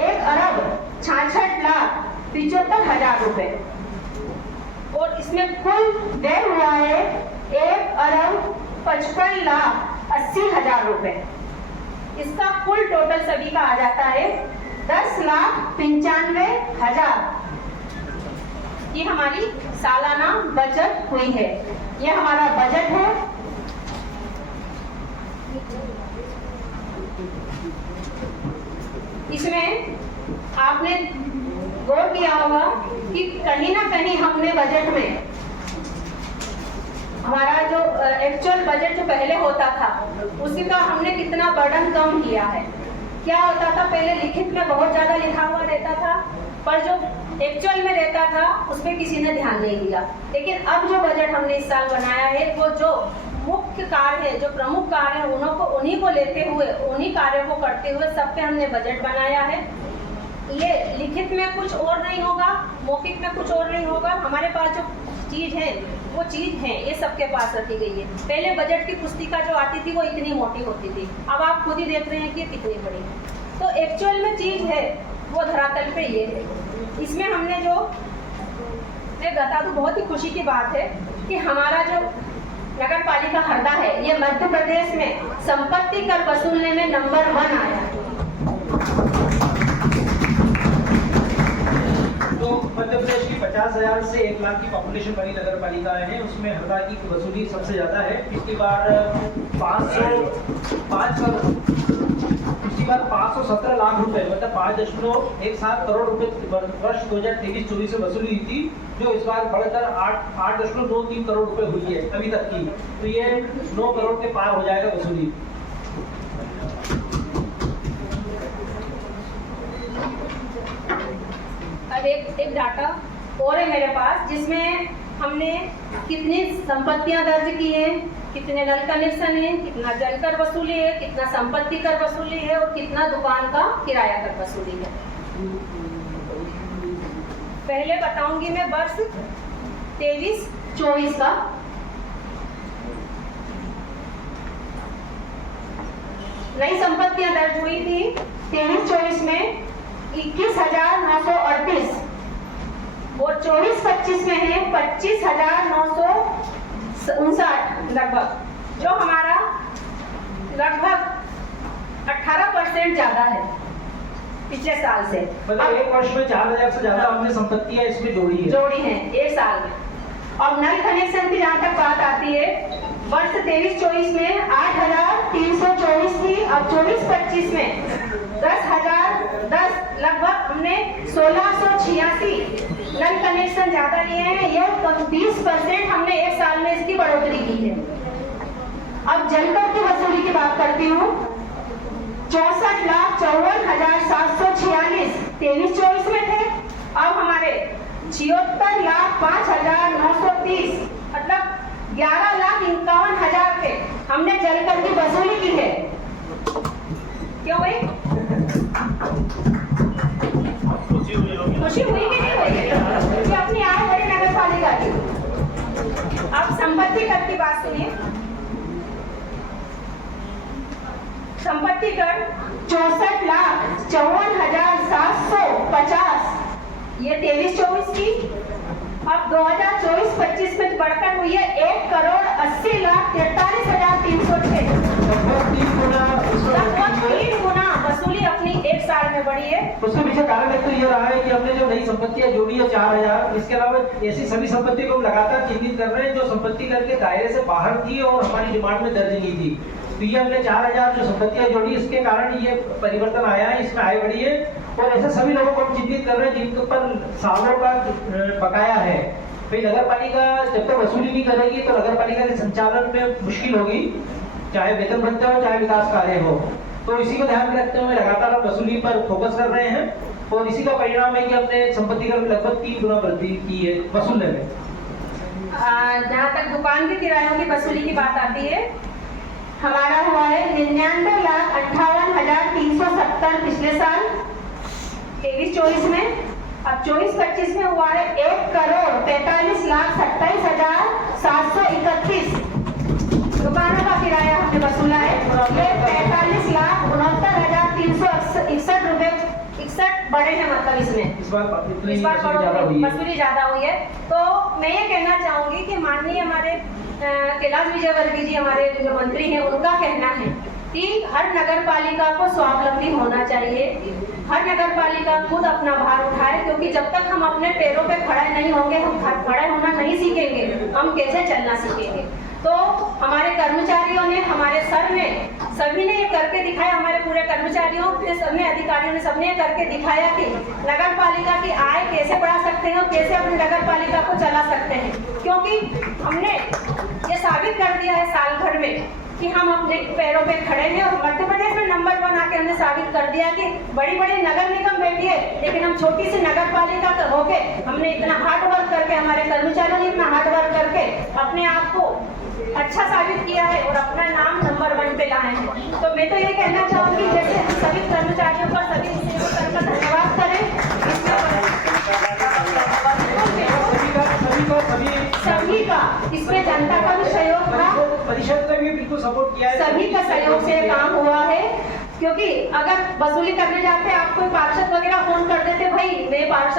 66 लाख 75 हजार रुपए। और इसमें कुल व्यय हुआ है 1 अरब 55 लाख 80 हजार रुपए। इसका कुल टोटल सभी का आ जाता है 10 लाख 95 हजार। ये हमारी सालाना बचत हुई है। ये हमारा बजट है। इसमें आपने गौर किया होगा कि कहीं ना कहीं हमने बजट में हमारा जो एक्चुअल बजट जो पहले होता था उसी का हमने कितना बर्डन कम किया है। क्या होता था, पहले लिखित में बहुत ज्यादा लिखा हुआ रहता था, पर जो एक्चुअल में रहता था उस पर किसी ने ध्यान नहीं दिया। लेकिन अब जो बजट हमने इस साल बनाया है वो जो मुख्य कार्य है, जो प्रमुख कार्य है, उन्हीं को लेते हुए, उन्हीं कार्यों को करते हुए सब पे हमने बजट बनाया है। ये लिखित में कुछ और नहीं होगा, मौखिक में कुछ और नहीं होगा। हमारे पास जो चीज है वो चीज है, ये सबके पास रखी गई है। पहले बजट की पुस्तिका जो आती थी वो इतनी मोटी होती थी, अब आप खुद ही देख रहे हैं कि कितनी बड़ी है। तो एक्चुअल में चीज है वो धरातल पे ये है। इसमें हमने जो मैं बता दूं, बहुत ही खुशी की बात है कि हमारा जो नगर पालिका हरदा है ये मध्य प्रदेश में संपत्ति कर वसूलने में नंबर 1 आया है। तो मध्य प्रदेश की 50,000 से 1 लाख की पॉपुलेशन वाली नगर पालिकाएं हैं, उसमें हरदा की वसूली सबसे ज्यादा है। पिछली बार 517 लाख रुपए, मतलब 5.17 करोड़ रुपए वर्ष 2023-24 में वसूली हुई थी, जो इस बार बढ़कर 8.93 करोड़ रुपए हुई है अभी तक की। तो ये 9 करोड़ के पार हो जाएगा वसूली। अब एक डाटा और है मेरे पास, जिसमें हमने कितनी संपत्तियां दर्ज की हैं, कितने नल कनेक्शन है, कितना जल कर वसूली है, कितना संपत्ति कर वसूली है और कितना दुकान का किराया कर वसूली है। पहले बताऊंगी मैं वर्ष 23-24 का। नई संपत्तियां दर्ज हुई थी 23-24 में 21,938 और 24-25 में है 25,959 लगभग, जो हमारा लगभग 18% ज्यादा है पिछले साल से। मतलब एक वर्ष में 4,000 से ज्यादा हमने संपत्तियां इसमें जोड़ी है एक साल में। और नल कनेक्शन की जहाँ तक बात आती है वर्ष 23-24 में 8,324 थी, अब 24-25 में 10,010 लगभग हमने 1,686 नल कनेक्शन ज्यादा लिए हैं। ये 20% हमने एक साल में इसकी बढ़ोतरी की है। अब जलकर की वसूली की बात करती हूँ। 64,54,746 23-24 में थे, अब हमारे 76,05,930 मतलब 11,51,000 थे, हमने जलकर की वसूली की है। क्यों हुई? खुशी हुई कि नहीं हुई? कि अपनी आय बड़ी नगर पालिका की। अब संपत्ति कर की बात सुनिए। संपत्ति कर 64,54,750 ये 23-24 की। अब 2024-25 में बढ़कर हुई है 1,80,43,306 लगभग 3 गुना वसूली अपनी एक साल में बढ़ी है। उसके पीछे कारण एक तो ये रहा है कि हमने जो नई संपत्तियां जोड़ी है 4,000, इसके अलावा ऐसी सभी संपत्ति को हम लगातार चिन्हित कर रहे हैं जो संपत्ति कर के दायरे से बाहर थी और हमारी डिमांड में दर्ज नहीं थी। तो ये हमने 4,000 जो संपत्तियां जोड़ी, इसके कारण ये परिवर्तन आया है, इसमें आय बढ़ी है। और ऐसे सभी लोगों को हम चिन्हित कर रहे हैं जिनके ऊपर सालों का बकाया है। भाई नगर पालिका जब तक वसूली नहीं करेगी तो नगर पालिका के संचालन में मुश्किल होगी, चाहे वेतन भत्ते हो चाहे विकास कार्य हो। तो इसी को ध्यान में रखते हुए लगातार हम वसूली पर फोकस कर रहे हैं और इसी का परिणाम है कि हमने संपत्ति कर में लगभग 3 गुना वृद्धि की है वसूलने में। जहाँ तक दुकान के किरायों की वसूली की बात आती है, हमारा हुआ है 99,58,370 पिछले साल 23-24 में। अब 24-25 में हुआ है 1,45,27,731 दुकानों का किराया हमने वसूला है। ये 45,69,361 रुपए 61 बड़े हैं, मतलब इसमें इस बार वसूली ज्यादा हुई है। तो मैं ये कहना चाहूंगी कि माननीय हमारे कैलाश विजयवर्गीय जी हमारे जो मंत्री हैं, उनका कहना है कि हर नगर पालिका को स्वावलंबी होना चाहिए, हर नगर पालिका खुद अपना भार उठाए, क्योंकि जब तक हम अपने पैरों पे खड़े नहीं होंगे, हम खड़े होना नहीं सीखेंगे, हम कैसे चलना सीखेंगे। तो हमारे कर्मचारियों ने, हमारे सर ने, सभी ने ये करके दिखाया, हमारे पूरे कर्मचारियों ने, सबने, अधिकारियों ने, सबने करके दिखाया कि नगर पालिका की आय कैसे बढ़ा सकते हैं और कैसे अपनी नगर पालिका को चला सकते हैं। क्योंकि हमने ये साबित कर दिया है साल भर में कि हम अपने पैरों पे खड़े हैं और मध्य प्रदेश में नंबर 1 आके हमने साबित कर दिया कि बड़ी बड़ी नगर निगम बैठी है, लेकिन हम छोटी सी नगर पालिका होके हमने इतना हार्ड वर्क करके, हमारे कर्मचारियों ने इतना हार्ड वर्क करके अपने आप को अच्छा साबित किया है और अपना नाम नंबर 1 पे लाए हैं। तो मैं तो ये कहना चाहूंगी, जैसे हम सभी कर्मचारियों का, सभी सेवकों का धन्यवाद करें, सभी का इसमें जनता का भी सहयोग था, परिषद ने भी बिल्कुल सपोर्ट किया है, सभी का सहयोग से काम हुआ है। क्योंकि अगर वसूली करने जाते आप कोई पार्षद वगैरह फोन कर देते, भाई मेरे वार्ड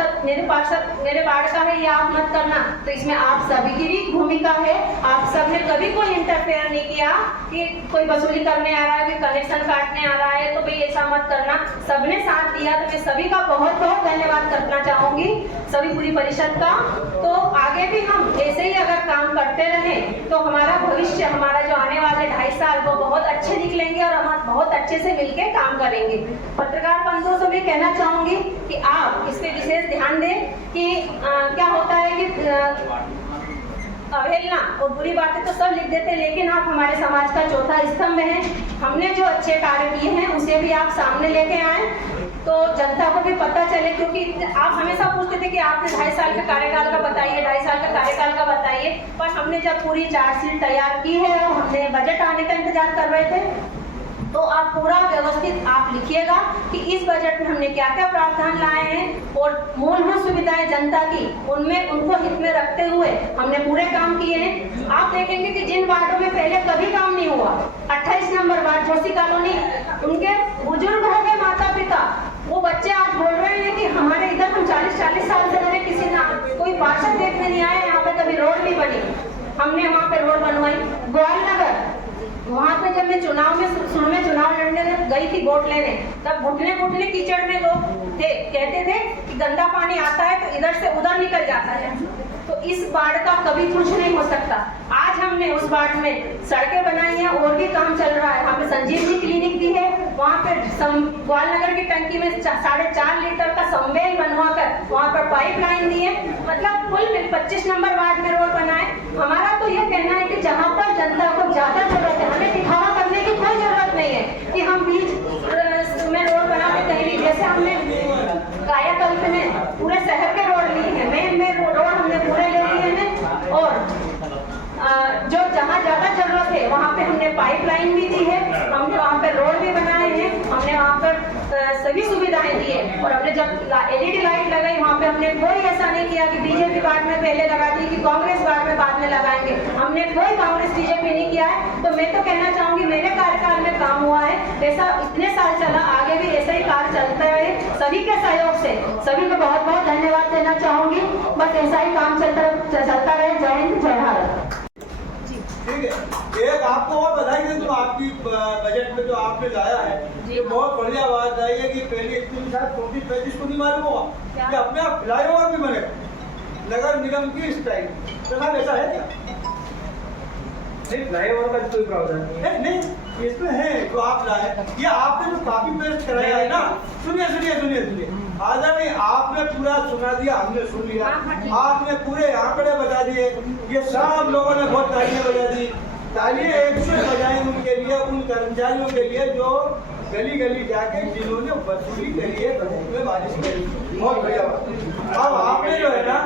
का है, ये आप मत करना, तो इसमें आप सभी की भी भूमिका है। आप सबने कभी कोई इंटरफेयर नहीं किया कि कोई वसूली करने आ रहा है, कनेक्शन काटने आ रहा है, तो भाई ऐसा मत करना, सबने साथ दिया। तो मैं सभी का बहुत बहुत धन्यवाद करना चाहूंगी, सभी पूरी परिषद का। तो आगे भी हम ऐसे ही अगर काम करते रहे तो हमारा भविष्य, हमारा जो आने वाले 2.5 साल वो बहुत अच्छे निकलेंगे और हम बहुत अच्छे से मिलके काम करेंगे। पत्रकार बंधुओं से भी कहना चाहूंगी कि आप इस पे विशेष ध्यान दें कि क्या होता है कि अवहेलना और बुरी बातें तो सब लिख देते, लेकिन आप हमारे समाज का चौथा स्तंभ हैं। हमने जो अच्छे कार्य किए हैं उसे भी आप सामने लेके आए तो जनता को भी पता चले। क्योंकि आप हमेशा पूछते थे कि आपने 2.5 साल का कार्यकाल का बताइए, 2.5 साल का कार्यकाल का बताइए, पर हमने जब पूरी चार्जशीट तैयार की है और हमने बजट आने का इंतजार कर रहे थे, तो आप पूरा व्यवस्थित आप लिखिएगा कि इस बजट में हमने क्या क्या प्रावधान लाए हैं और मूलभूत सुविधाएं जनता की, उनमें उनको हित में रखते हुए हमने पूरे काम किए हैं। आप देखेंगे कि जिन वार्डों में पहले कभी काम नहीं हुआ, 28 नंबर वार्ड जोशी कॉलोनी, उनके बुजुर्ग हो गए माता पिता, वो बच्चे आज बोल रहे हैं कि हमारे इधर हम 40 साल से रहे, किसी ना कोई पार्षद देखने नहीं आए, यहाँ पे कभी रोड नहीं बनी, हमने वहाँ पे रोड बनवाई। ग्वाल नगर, वहाँ पे जब मैं चुनाव लड़ने गई थी वोट लेने, तब घुटने कीचड़ में लोग थे, कहते थे कि गंदा पानी आता है तो इधर से उधर निकल जाता है। तो इस वार्ड का कभी कुछ नहीं हो सकता। आज हमने उस वार्ड में सड़कें बनाई हैं और भी काम चल रहा है। हमें संजीवनी क्लिनिक दी है, वहाँ पे ग्वालनगर की टंकी में 4.5 लीटर का समवेल बनवा कर वहाँ पर पाइपलाइन दी है। मतलब कुल 25 नंबर वार्ड में रोड बना है। हमारा तो ये कहना है कि जहाँ पर जनता को ज्यादा जरूरत है, हमें दिखावा करने की कोई जरूरत नहीं है कि हम बीच में रोड बना के कहीं, जैसे हमने कायाकल्प में पूरे शहर के रोड लिए हैं, मेन रोड हमने पूरे ले लिए हैं, और जो जहाँ ज्यादा जरूरत है वहाँ पे हमने पाइपलाइन भी दी है, हमने वहाँ पे रोड भी बनाए हैं, हमने वहाँ पर सभी सुविधाएं दी है। और हमने जब LED लाइट लगाई वहाँ पे हमने कोई ऐसा नहीं किया कि बीजेपी वार्ड में पहले लगा दी कि कांग्रेस वार्ड में बाद में लगाएंगे, हमने कोई कांग्रेस बीजेपी नहीं किया है। तो मैं तो कहना चाहूंगी मेरे कार्यकाल में काम हुआ है, ऐसा इतने साल चला, आगे भी ऐसा ही कार्य चलता है सभी के सहयोग से। सभी को बहुत बहुत धन्यवाद देना चाहूंगी। बस ऐसा ही काम चलता रहे। जय हिंद, जय भारत। ठीक है, एक आपको और बधाई दें जो आपकी बजट में जो आपने लाया है, ये बहुत बढ़िया बात आई है कि पहले इतनी शायद 34-35 को नहीं मालूम होगा कि अपने आप फ्लाईओवर भी बनेगा नगर निगम की स्टाइल। तो साहब ऐसा है क्या? नहीं, फ्लाईओवर का कोई प्रावधान नहीं है। नहीं, इसमें है जो आप लाए, ये आपने जो कॉपी पेस्ट कराया है ना, सुनिए सुनिए सुनिए सुनिए, आजा नहीं, आपने पूरा सुना दिया, हमने सुन लिया, आपने पूरे आंकड़े बता दिए, ये सब लोगों ने बहुत तालियां बजा दी। तालियां 100 बजाएं उनके लिए, उन कर्मचारियों के लिए जो गली गली जाके जिन्होंने वसूली करी है, बजट में बारिश करी, बहुत बढ़िया बात। अब आपने जो है ना,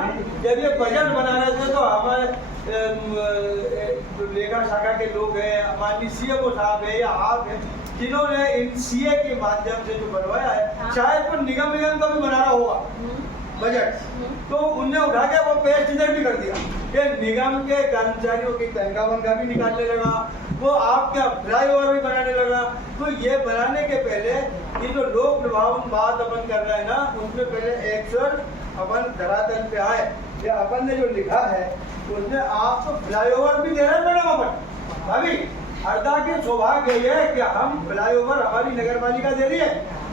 जब ये बजट बना रहे थे तो हमारे लेखा शाखा के लोग हैं, माननीय CMO साहब है या आप है, जिन्होंने इन CA के माध्यम से जो बनवाया है, शायद पर निगम का भी बना रहा होगा बजट, तो उनने उठा के वो पेज इधर भी कर दिया कि निगम के कर्मचारियों की तनख्वाह भी निकालने लगा, वो आपका फ्लाईओवर भी बनाने लगा। तो ये बनाने के पहले ये जो लोक निभावन बात अपन कर रहे हैं ना, उसमें पहले एक्चुअल अपन धरातल पे आए। ये अपन ने जो लिखा है उसमें आपको फ्लाईओवर भी दे रहे हैं मैडम। अपन अभी हरदा के सौभाग्य ये है कि हम फ्लाईओवर हमारी नगर पालिका दे रही है।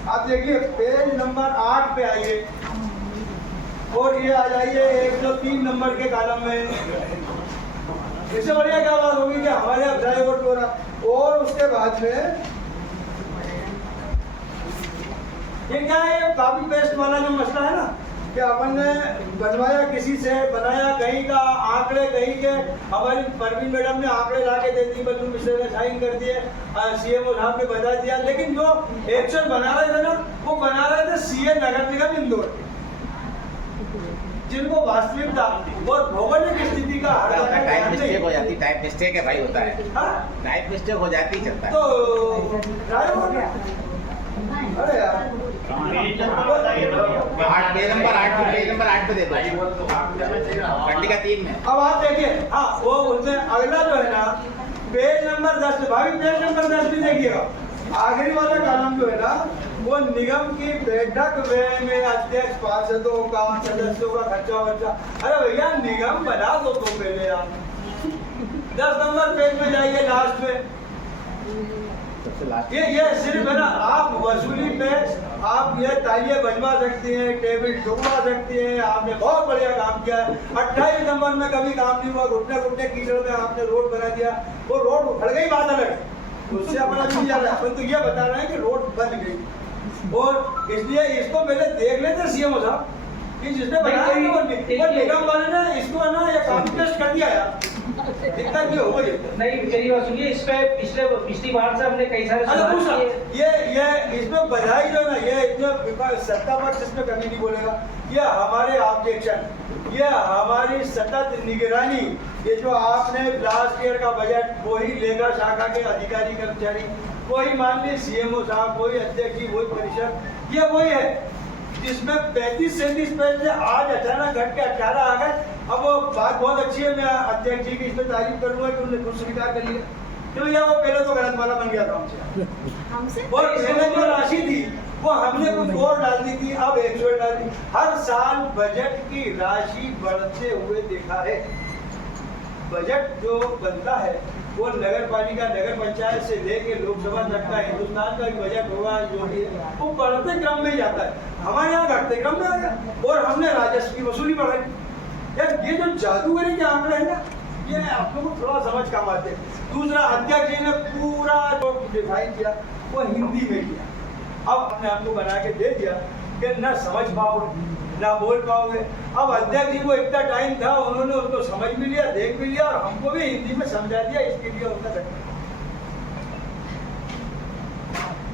आप देखिए पेज नंबर 8 पे आइए और ये आ जाइए 103 नंबर के कॉलम में। इससे बढ़िया क्या बात होगी कि हमारे यहाँ फ्लाईओवर हो रहा। और उसके बाद में ये क्या है, ये कॉपी पेस्ट वाला जो मसला है ना, कि अपन ने बनवाया किसी से, बनाया कहीं का, आंकड़े कहीं के, हमारी परवीन मैडम ने आंकड़े ला के दे दी, बल्लू मिश्रा ने साइन कर दिए, CMO साहब ने बता दिया, लेकिन जो एक्शन बना रहे थे ना, वो बना रहे थे CA नगर निगम इंदौर, जिनको वास्तविकता और भौगोलिक स्थिति का टाइप मिस्टेक हो जाती, टाइप मिस्टेक है भाई, होता है, टाइप मिस्टेक हो जाती, चलता है। तो अरे यार पेज नंबर 8 पे दे दो, खंडिका 3 में। अब आप देखिए, हाँ वो उसमें अगला जो है ना, पेज नंबर 10 भाभी, पेज नंबर 10 भी देखिएगा, आखिरी वाला कॉलम जो है ना, वो निगम की बैठक में अध्यक्ष पार्षदों का, सदस्यों का खर्चा वर्चा। अरे भैया निगम बना दो तो पहले आप 10 नंबर पेज में जाइए लास्ट में। ये सिर्फ है ना, आप वसूली पे आप ये तालियां बजवा सकती हैं, टेबल ठुकवा सकती हैं, आपने बहुत बढ़िया काम किया है। 28 नंबर में कभी काम नहीं हुआ, घुटने कीचड़ में आपने रोड बना दिया, वो रोड उखड़ गई, बात अलग, उससे अपना नहीं जा रहा है, अपन तो ये बता रहे हैं कि रोड बन गई। और इसलिए इसको पहले देख लेते CMO साहब कि जिसने बनाया वो निगम वाले ने इसको ना ये कॉपी पेस्ट कर दिया यार, दिक्कत भी हो गई। नहीं, मेरी बात सुनिए, इस पे पिछली बार से हमने कई सारे सुधार किए। ये इसमें बधाई जो ना, ये इतना सत्ता पक्ष इसमें कभी नहीं बोलेगा, ये हमारे ऑब्जेक्शन, ये हमारी सतत निगरानी, ये जो आपने लास्ट ईयर का बजट, वही लेखा शाखा के अधिकारी कर्मचारी, वही माननीय CMO साहब, वही अध्यक्ष जी, वही परिषद, ये वही है जिसमें 35-37 पेज से आज अचानक घट के 18 आ गए। अब वो बात बहुत अच्छी है, मैं अध्यक्ष जी की इसमें तारीफ करूंगा कि उन्होंने खुद स्वीकार कर लिया, क्यों भैया वो पहले तो गलत वाला बन गया था हमसे। और पहले जो राशि थी वो हमने कुछ और डाल दी थी, अब 100 डाल दी। हर साल बजट की राशि बढ़ते हुए देखा है। बजट जो बनता है वो नगर पालिका, नगर पंचायत से लेके लोकसभा तक का हिंदुस्तान का बजट होगा, जो भी वो बढ़ते क्रम में ही जाता है। हमारे यहाँ घटते क्रम में आ गया और हमने राजस्व की वसूली बढ़ाई। यार ये जो जादूगरी के आंकड़े हैं ना, ये आप लोगों को थोड़ा समझ कम आते हैं। दूसरा, अध्यक्ष जी ने पूरा जो डिफाइन किया वो हिंदी में किया। अब अपने आपको बना के दे दिया कि ना समझ पाओगे ना बोल पाओगे। अब अध्यक्ष जी को इतना टाइम था, उन्होंने उसको समझ भी लिया, देख भी लिया और हमको भी हिंदी में समझा दिया। इसके लिए उनका धन्यवाद।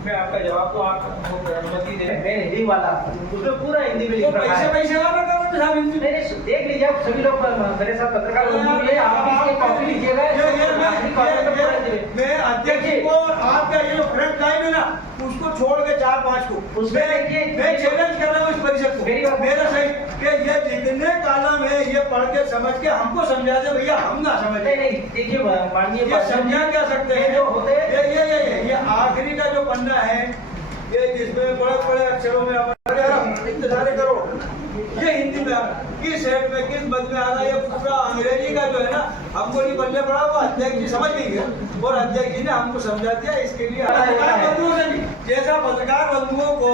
मैं आपका जवाब तो आप अनुमति दे मैं हिंदी वाला उसमें पूरा हिंदी में लिख रखा है। पैसे नहीं नहीं, देख लीजिए आप सभी लोग मेरे साथ पत्रकार बंधु भी है, आप भी इसकी कॉपी लीजिएगा। मैं अध्यक्ष जी को आपका ये जो फ्रंट लाइन है ना, उसको छोड़ के 4-5 को उसमें मैं चैलेंज कर रहा हूँ इस परिषद को, मेरा सही कि ये जितने कालम है ये पढ़ के समझ के हमको समझा दे भैया, हम ना समझ। नहीं देखिए माननीय, ये समझा क्या सकते हैं जो होते ये आखिरी का जो पन्ना है, ये जिसमें बड़े बड़े अक्षरों में इंतजार करो, ये हिंदी में किस हेड में किस मत में आ रहा है, ये पूरा अंग्रेजी का जो है ना हमको नहीं बदले पड़ा, वो अध्यक्ष जी समझ नहीं गए और अध्यक्ष जी ने हमको समझा दिया। इसके लिए पत्रकार बंधुओं से भी, जैसा पत्रकार बंधुओं को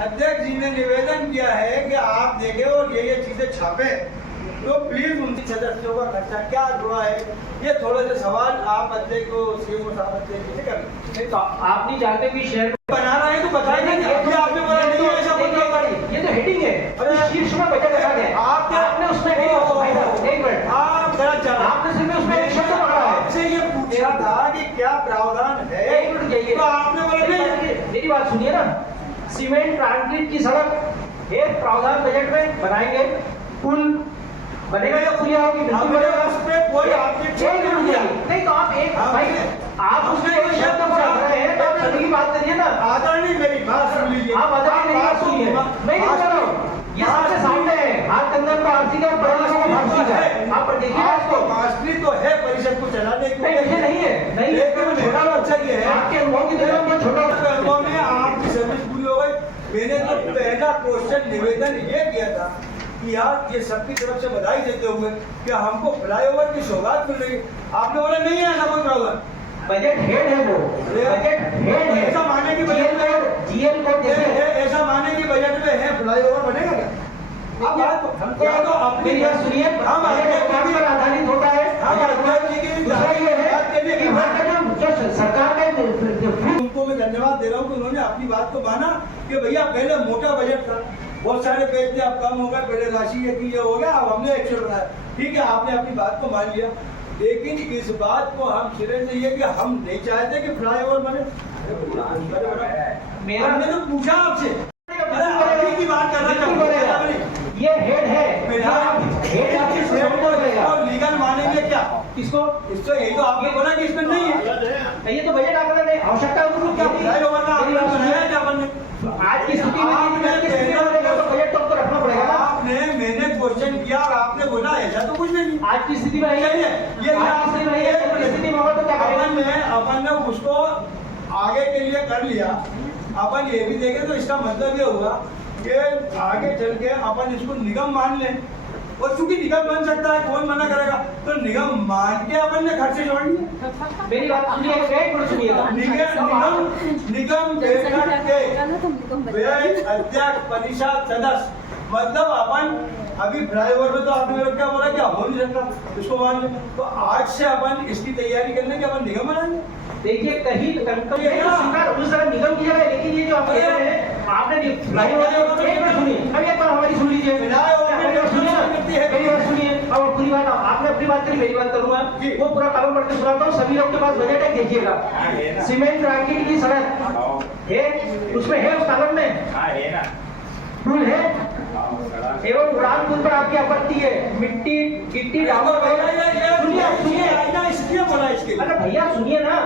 अध्यक्ष जी ने निवेदन किया है कि आप देखें और ये चीजें छापे, तो प्लीज उनकी सदस्यों का खर्चा क्या जुड़ा है, ये थोड़े से सवाल आप अध्यक्ष को सीएम साहब अध्यक्ष जी कर लें। तो आप नहीं चाहते कि शेयर बना रहे हैं तो बताइए कि आपने बोला नहीं है ऐसा बोल रहा है। ये तो हेडिंग है, अरे शीर्ष में बजट रखा गया है, आपने उसमें एक मिनट आप गलत जाना, आपने सिर्फ उसमें एक शब्द पढ़ा है। आपसे ये पूछा था कि क्या प्रावधान है, एक मिनट जाइए, तो आपने बोला नहीं। मेरी बात सुनिए ना, सीमेंट कंक्रीट की सड़क एक प्रावधान बजट में बनाएंगे, पुल बनेगा या पुलिया होगी, उस पे कोई नहीं तो आप एक भाई आप उसमें एक शब्द पढ़ा रहे हैं तो आप सही बात करिए ना। आदरणीय मेरी बात सुन लीजिए, आप आदरणीय मेरी बात सुनिए, मैं नहीं बोल रहा हूँ, ये सबसे सामने है, हाथ कंधन पर आरसी का आप पर देखिए इसको, मास्टरी तो है परिषद को चलाने की, नहीं है नहीं है, छोटा अच्छा ये है आपके अनुभव की तरह मैं छोटा अनुभव में आपकी सर्विस पूरी हो गई। मैंने तो पहला क्वेश्चन निवेदन ये किया था कि यार ये सबकी तरफ से बधाई देते हुए कि हमको फ्लाईओवर की सौगात मिल रही है, आपने बोला नहीं है ऐसा कोई प्रॉब्लम। बजट हेड है वो, बजट हेड है, ऐसा माने की बजट में जीएल को ऐसा माने की बजट में है फ्लाईओवर बनेगा क्या? अब हमको तो अपनी बात सुनिए, हम काम पर आधारित होता है, हम अध्यक्ष जी की दूसरा ये है कि वहाँ का जो सरकार का उनको मैं धन्यवाद दे रहा हूँ कि उन्होंने अपनी बात को माना कि भैया पहले मोटा बजट था, बहुत सारे पेज थे, अब कम हो गए, पहले राशि ये हो गया, अब हमने एक्शन बनाया, ठीक है आपने अपनी बात को मान लिया, लेकिन इस बात को हम सिरे से ये कि हम नहीं चाहते कि फ्लाईओवर बने। हमने तो पूछा आपसे, अरे की बात कर रहा है, ये हेड है, हेड और लीगल मानेंगे क्या किसको? इसको यही तो आपने बोला कि इसमें नहीं है, ये तो बजट आंकड़ा नहीं, आवश्यकता क्या फ्लाईओवर का आंकड़ा बनाया क्या बनने आज की स्थिति में तो बजट तो रखना पड़ेगा ना। आपने मैंने क्वेश्चन किया और आपने बोला ऐसा तो कुछ नहीं, आज की स्थिति में ये स्थिति में होगा तो क्या करेंगे? अपन ने उसको आगे के लिए कर लिया, अपन ये भी देखें तो इसका मतलब ये हुआ कि आगे चल के अपन इसको निगम मान लें, और चूंकि निगम बन सकता है, कौन मना करेगा, तो निगम मान के अपन ने खर्चे जोड़ लिए। मेरी बात सुनिए, एक मिनट सुनिएगा। निगम बैठक के व्यय अध्यक्ष परिषद सदस्य, मतलब अपन अभी फ्लाईओवर में तो आपने क्या बोला क्या हो नहीं सकता, इसको मान लें, तो आज से अपन इसकी तैयारी करने के अपन निगम बनाएंगे। देखिए कहीं सरकार उस तरह निगम की जगह, लेकिन ये जो आप कह रहे हैं आपने फ्लाईओवर, एक मिनट सुनिए, अभी एक बार हमारी सुन लीजिए, मेरी बात सुनिए, और पूरी बात आपने अपनी बात करी, मेरी बात करूंगा, वो पूरा कानून पढ़ के सुनाता हूँ, सभी लोग के पास बजट है, देखिएगा, सीमेंट कंक्रीट की सड़क है, उसमें है उस कानून में पुल है एवं उड़ान पुल पर आपकी आपत्ति है, मिट्टी गिट्टी डामर, अरे भैया सुनिए ना,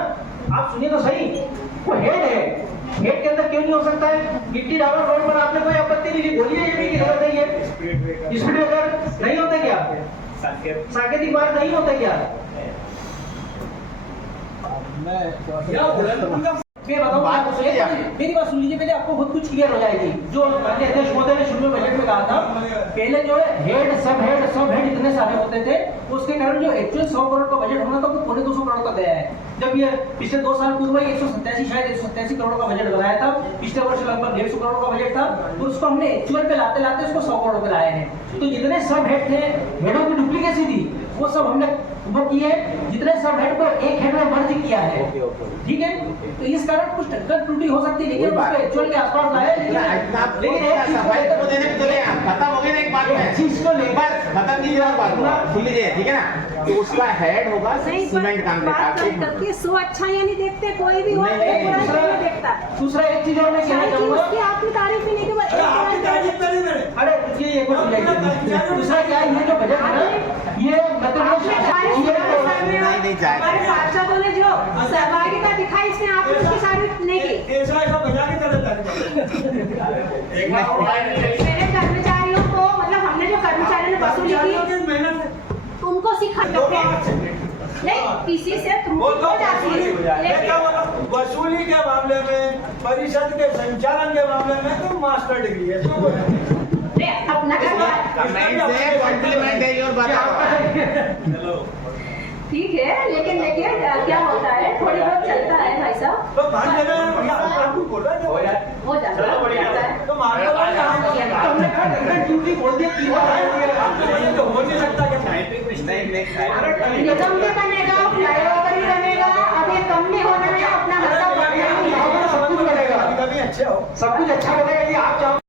आप सुनिए तो सही, वो हेड है, हेड के अंदर क्यों नहीं हो सकता है? गिट्टी डामर रोड पर आपने कोई आपत्ति नहीं दी, बोलिए ये भी की जरूरत नहीं है, स्पीड ब्रेकर नहीं होता क्या, सांकेतिक मार्ग नहीं होता क्या? मैं बताऊं बात आपको, सुनिए आप। मेरी बात सुन लीजिए पहले, आपको बहुत कुछ क्लियर हो जाएगी। जो माननीय अध्यक्ष महोदय ने शुरू में बजट में कहा था, पहले जो है हेड सब हेड इतने सारे होते थे, उसके कारण जो एक्चुअल 100 करोड़ का बजट होना था वो 250 करोड़ का गया है। जब ये पिछले 2 साल पूर्व 187 शायद 187 करोड़ का बजट बनाया था, पिछले वर्ष लगभग 150 करोड़ का बजट था, तो उसको हमने एक्चुअल पे लाते लाते उसको 100 करोड़ पे लाए हैं। तो जितने सब हेड थे, हेडों की डुप्लीकेसी थी, वो सब हमने वो किए, जितने सब हेड को एक हेड में मर्ज किया है। ठीक है, तो इस कारण कुछ टक्कर त्रुटि हो सकती है, लेकिन उसको एक्चुअल के आसपास लाया। लेकिन एक चीज सफाई तो देने में चले आप, खत्म हो गई ना एक बात में, चीज को लेकर खत्म कीजिए और बात सुन लीजिए, ठीक है ना। तो उसका हेड होगा सीमेंट कांक्रीट। ये सो अच्छा या नहीं देखते, कोई भी हो नहीं, नहीं, बुरा दूसरा- नहीं देखता। दूसरा एक चीज और मैं कहना चाहूंगा, उसकी आपकी तारीफ ही नहीं कि अरे आपकी तारीफ करी मैंने। अरे ये एक बात समझाइए। दूसरा क्या है, ये जो बजट है ना, ये मतलब नहीं जाएगा। हमारे पार्षदों ने जो सहभागिता दिखाई, इसमें आपने उसकी तारीफ नहीं की। ऐसा बजा के चले तारीफ। मेरे कर्मचारियों को, मतलब हमने जो कर्मचारियों ने वसूली की, मेहनत उनको सिखा नहीं, किसी से त्रुटि हो जाती है, लेकिन वसूली के मामले में, परिषद के संचालन के मामले में तो मास्टर डिग्री है। अपना कमेंट से कॉम्प्लीमेंट है और बताओ। ठीक है, लेकिन देखिए क्या होता है, थोड़ी बहुत चलता है भाई साहब, तो मान लेना आपको बोला हो जाता है। तो मान लो हमने कहा ड्यूटी बोल दिया कि तो हो नहीं सकता क्या? निगम भी बनेगा, फ्लाईओवर भी बनेगा, अभी कम नहीं होना है, अपना सब कुछ बनेगा, कभी अच्छे हो सब कुछ अच्छा बनेगा। ये आप चाहो